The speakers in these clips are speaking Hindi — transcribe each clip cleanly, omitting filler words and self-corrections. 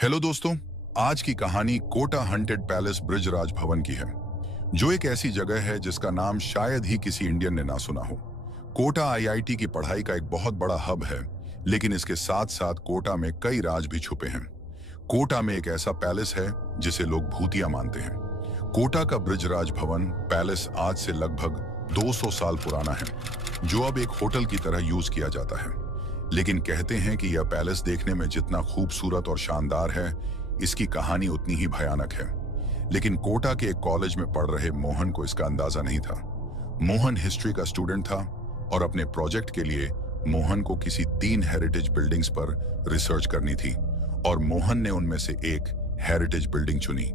हेलो दोस्तों। आज की कहानी कोटा हंटेड पैलेस ब्रिजराज भवन की है, जो एक ऐसी जगह है जिसका नाम शायद ही किसी इंडियन ने ना सुना हो। कोटा आईआईटी की पढ़ाई का एक बहुत बड़ा हब है, लेकिन इसके साथ साथ कोटा में कई राज भी छुपे हैं। कोटा में एक ऐसा पैलेस है जिसे लोग भूतिया मानते हैं। कोटा का ब्रिजराज भवन पैलेस आज से लगभग 200 साल पुराना है, जो अब एक होटल की तरह यूज किया जाता है। लेकिन कहते हैं कि यह पैलेस देखने में जितना खूबसूरत और शानदार है, इसकी कहानी उतनी ही भयानक है। लेकिन कोटा के एक कॉलेज में पढ़ रहे मोहन को इसका अंदाजा नहीं था। मोहन हिस्ट्री का स्टूडेंट था और अपने प्रोजेक्ट के लिए मोहन को किसी 3 हेरिटेज बिल्डिंग्स पर रिसर्च करनी थी, और मोहन ने उनमें से एक हेरिटेज बिल्डिंग चुनी,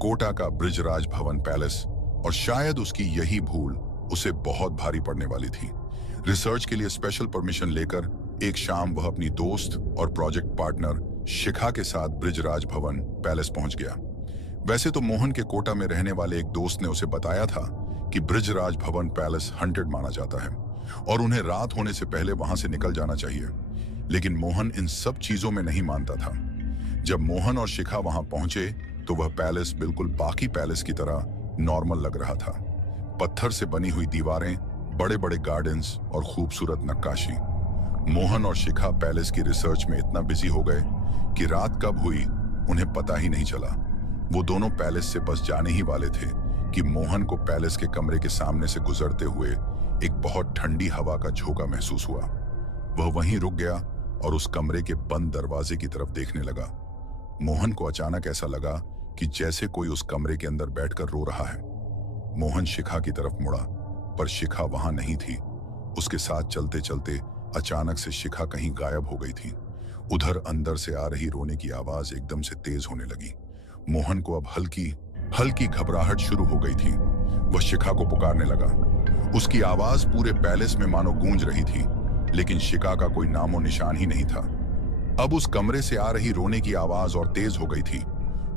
कोटा का ब्रिजराज भवन पैलेस। और शायद उसकी यही भूल उसे बहुत भारी पड़ने वाली थी। रिसर्च के लिए स्पेशल परमिशन लेकर एक शाम वह अपनी दोस्त और प्रोजेक्ट पार्टनर शिखा के साथ ब्रिजराज भवन पैलेस पहुंच गया। वैसे तो मोहन के कोटा में रहने वाले एक दोस्त ने उसे बताया था कि ब्रिजराज भवन पैलेस हंटेड माना जाता है और उन्हें रात होने से पहले वहां से निकल जाना चाहिए। लेकिन मोहन इन सब चीजों में नहीं मानता था। जब मोहन और शिखा वहां पहुंचे तो वह पैलेस बिल्कुल बाकी पैलेस की तरह नॉर्मल लग रहा था। पत्थर से बनी हुई दीवारें, बड़े बड़े गार्डन्स और खूबसूरत नक्काशी। मोहन और शिखा पैलेस की रिसर्च में इतना बिजी हो गए कि रात कब हुई उन्हें पता ही नहीं चला। वो दोनों पैलेस से बस जाने ही वाले थे कि मोहन को पैलेस के कमरे के सामने से गुजरते हुए एक बहुत ठंडी हवा का झोंका महसूस हुआ। वह वहीं रुक गया और उस कमरे के बंद दरवाजे की तरफ देखने लगा। मोहन को अचानक ऐसा लगा कि जैसे कोई उस कमरे के अंदर बैठकर रो रहा है। मोहन शिखा की तरफ मुड़ा, पर शिखा वहां नहीं थी। उसके साथ चलते चलते अचानक से शिखा कहीं गायब हो गई थी। उधर अंदर से आ रही रोने की आवाज एकदम से तेज होने लगी। मोहन को अब हल्की हल्की घबराहट शुरू हो गई थी। वह शिखा को पुकारने लगा। उसकी आवाज पूरे पैलेस में मानो गूंज रही थी, लेकिन शिखा का कोई नामो निशान ही नहीं था। अब उस कमरे से आ रही रोने की आवाज और तेज हो गई थी।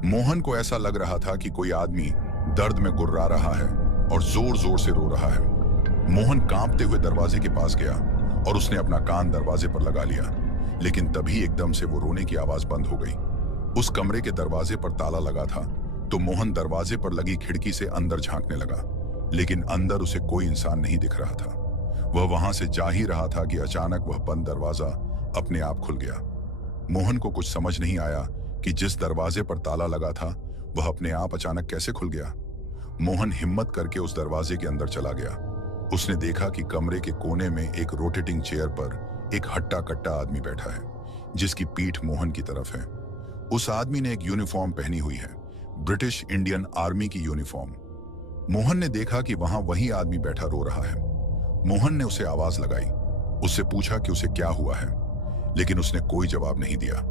मोहन को ऐसा लग रहा था कि कोई आदमी दर्द में गुर्रा रहा है और जोर जोर से रो रहा है। मोहन कांपते हुए दरवाजे के पास गया और उसने अपना कान दरवाजे पर लगा लिया, लेकिन तभी एकदम से वो रोने की आवाज बंद हो गई। उस कमरे के दरवाजे पर ताला लगा था, तो मोहन दरवाजे पर लगी खिड़की से अंदर झांकने लगा, लेकिन अंदर उसे कोई इंसान नहीं दिख रहा था। वह वहां से जा ही रहा था कि अचानक वह बंद दरवाजा अपने आप खुल गया। मोहन को कुछ समझ नहीं आया कि जिस दरवाजे पर ताला लगा था वह अपने आप अचानक कैसे खुल गया। मोहन हिम्मत करके उस दरवाजे के अंदर चला गया। उसने देखा कि कमरे के कोने में एक रोटेटिंग चेयर पर एक हट्टा कट्टा आदमी बैठा है, जिसकी पीठ मोहन की तरफ है। उस आदमी ने एक यूनिफॉर्म पहनी हुई है, ब्रिटिश इंडियन आर्मी की यूनिफॉर्म। मोहन ने देखा कि वहां वही आदमी बैठा रो रहा है। मोहन ने उसे आवाज लगाई, उससे पूछा कि उसे क्या हुआ है, लेकिन उसने कोई जवाब नहीं दिया।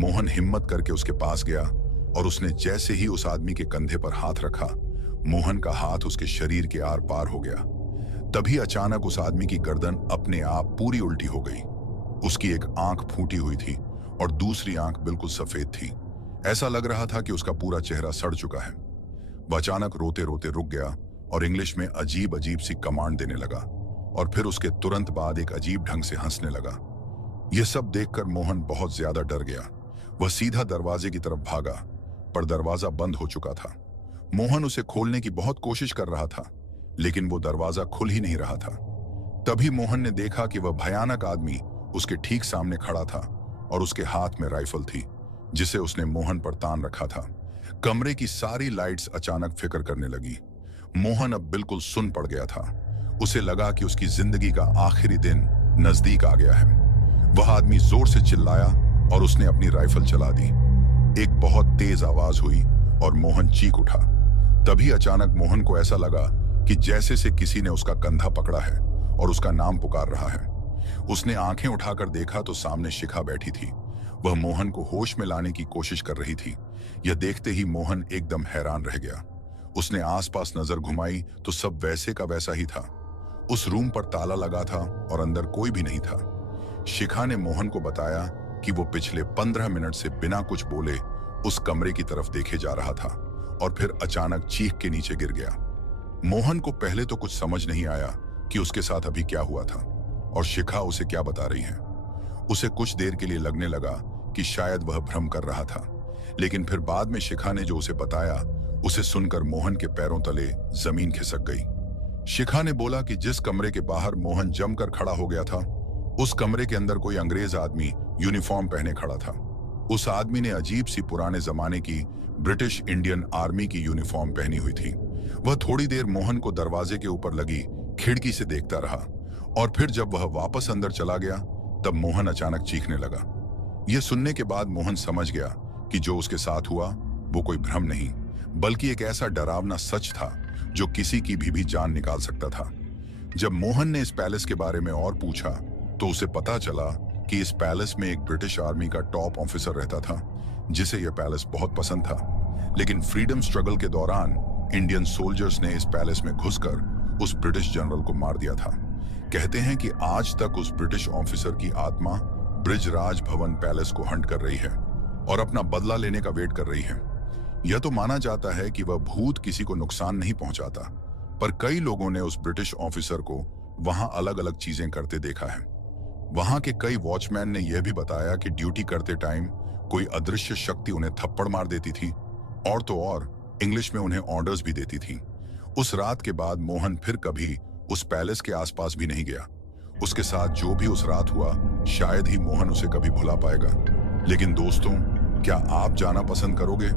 मोहन हिम्मत करके उसके पास गया और उसने जैसे ही उस आदमी के कंधे पर हाथ रखा, मोहन का हाथ उसके शरीर के आर पार हो गया। तभी अचानक उस आदमी की गर्दन अपने आप पूरी उल्टी हो गई। उसकी एक आंख फूटी हुई थी और दूसरी आंख बिल्कुल सफेद थी। ऐसा लग रहा था कि उसका पूरा चेहरा सड़ चुका है। वह अचानक रोते रोते रुक गया और इंग्लिश में अजीब अजीब सी कमांड देने लगा, और फिर उसके तुरंत बाद एक अजीब ढंग से हंसने लगा। यह सब देखकर मोहन बहुत ज्यादा डर गया। वह सीधा दरवाजे की तरफ भागा, पर दरवाजा बंद हो चुका था। मोहन उसे खोलने की बहुत कोशिश कर रहा था, लेकिन वो दरवाजा खुल ही नहीं रहा था। तभी मोहन ने देखा कि वह भयानक आदमी उसके ठीक सामने खड़ा था और उसके हाथ में राइफल थी, जिसे उसने मोहन पर तान रखा था। कमरे की सारी लाइट्स अचानक फिक्र करने लगी। मोहन अब बिल्कुल सुन पड़ गया था। उसे लगा कि उसकी जिंदगी का आखिरी दिन नजदीक आ गया है। वह आदमी जोर से चिल्लाया और उसने अपनी राइफल चला दी। एक बहुत तेज आवाज हुई और मोहन चीख उठा। तभी अचानक मोहन को ऐसा लगा कि जैसे से किसी ने उसका कंधा पकड़ा है और उसका नाम पुकार रहा है। उसने आंखें उठाकर देखा तो सामने शिखा बैठी थी। वह मोहन को होश में लाने की कोशिश कर रही थी। यह देखते ही मोहन एकदम हैरान रह गया। उसने आसपास नजर घुमाई तो सब वैसे का वैसा ही था। उस रूम पर ताला लगा था और अंदर कोई भी नहीं था। शिखा ने मोहन को बताया कि वो पिछले 15 मिनट से बिना कुछ बोले उस कमरे की तरफ देखे जा रहा था और फिर अचानक चीख के नीचे गिर गया। मोहन को पहले तो कुछ समझ नहीं आया कि उसके साथ अभी क्या हुआ था और शिखा उसे क्या बता रही है। उसे कुछ देर के लिए लगने लगा कि शायद वह भ्रम कर रहा था। लेकिन फिर बाद में शिखा ने जो उसे बताया, उसे सुनकर मोहन के पैरों तले जमीन खिसक गई। शिखा ने बोला कि जिस कमरे के बाहर मोहन जमकर खड़ा हो गया था, उस कमरे के अंदर कोई अंग्रेज आदमी यूनिफॉर्म पहने खड़ा था। उस आदमी ने अजीब सी पुराने जमाने की ब्रिटिश इंडियन आर्मी की यूनिफॉर्म पहनी हुई थी। वह थोड़ी देर मोहन को दरवाजे के ऊपर लगी खिड़की से देखता रहा और फिर जब वह वापस अंदर चला गया तब मोहन अचानक चीखने लगा। यह सुनने के बाद मोहन समझ गया कि जो उसके साथ हुआ वो कोई भ्रम नहीं, बल्कि एक ऐसा डरावना सच था जो किसी की भी जान निकाल सकता था। जब मोहन ने इस पैलेस के बारे में और पूछा तो उसे पता चला कि इस पैलेस में एक ब्रिटिश आर्मी का टॉप ऑफिसर रहता था जिसे यह पैलेस बहुत पसंद था। लेकिन फ्रीडम स्ट्रगल के दौरान इंडियन सोल्जर्स ने इस पैलेस में घुसकर उस ब्रिटिश जनरल को मार दिया था। कहते हैं कि आज तक उस ब्रिटिश ऑफिसर की आत्मा ब्रिजराज भवन पैलेस को हंट कर रही है और अपना बदला लेने का वेट कर रही है। यह तो माना जाता है कि वह भूत किसी को नुकसान नहीं पहुंचाता, पर कई लोगों ने उस ब्रिटिश ऑफिसर को वहां अलग अलग चीजें करते देखा है। वहां के कई वॉचमैन ने यह भी बताया कि ड्यूटी करते टाइम कोई अदृश्य शक्ति उन्हें थप्पड़ मार देती थी और तो और इंग्लिश में उन्हें ऑर्डर्स भी देती थी। उस रात के बाद मोहन फिर कभी उस पैलेस के आसपास भी नहीं गया। उसके साथ जो भी उस रात हुआ शायद ही मोहन उसे कभी भुला पाएगा। लेकिन दोस्तों, क्या आप जाना पसंद करोगे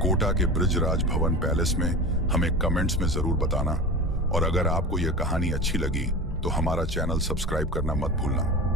कोटा के ब्रिजराज भवन पैलेस में? हमें कमेंट्स में जरूर बताना। और अगर आपको यह कहानी अच्छी लगी तो हमारा चैनल सब्सक्राइब करना मत भूलना।